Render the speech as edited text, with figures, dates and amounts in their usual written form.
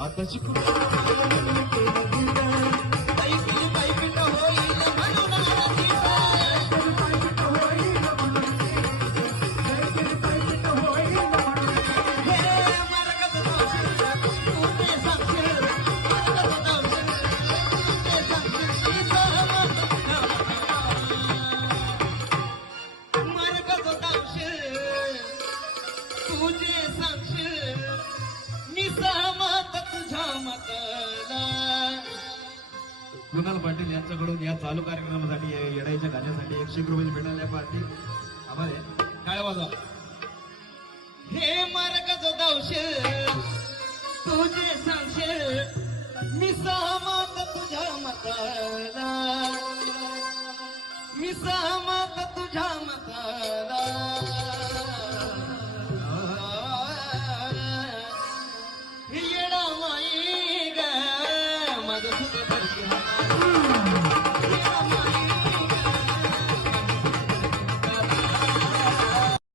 आता शिकू तुझे सांगशील मी सहमत तुझ्या मताला. कुणाल पाटील यांच्याकडून या चालू कार्यक्रमासाठी येडाईच्या गाण्यासाठी 100 रुपये भेटायला पाटील आभार आहे. काय वाजा हे मार्ग जो धावशील तुझे सांगशील मी सहमत तुझ्या मताला. मी सहमत तुझ्या मताला. येडा माई ग माझं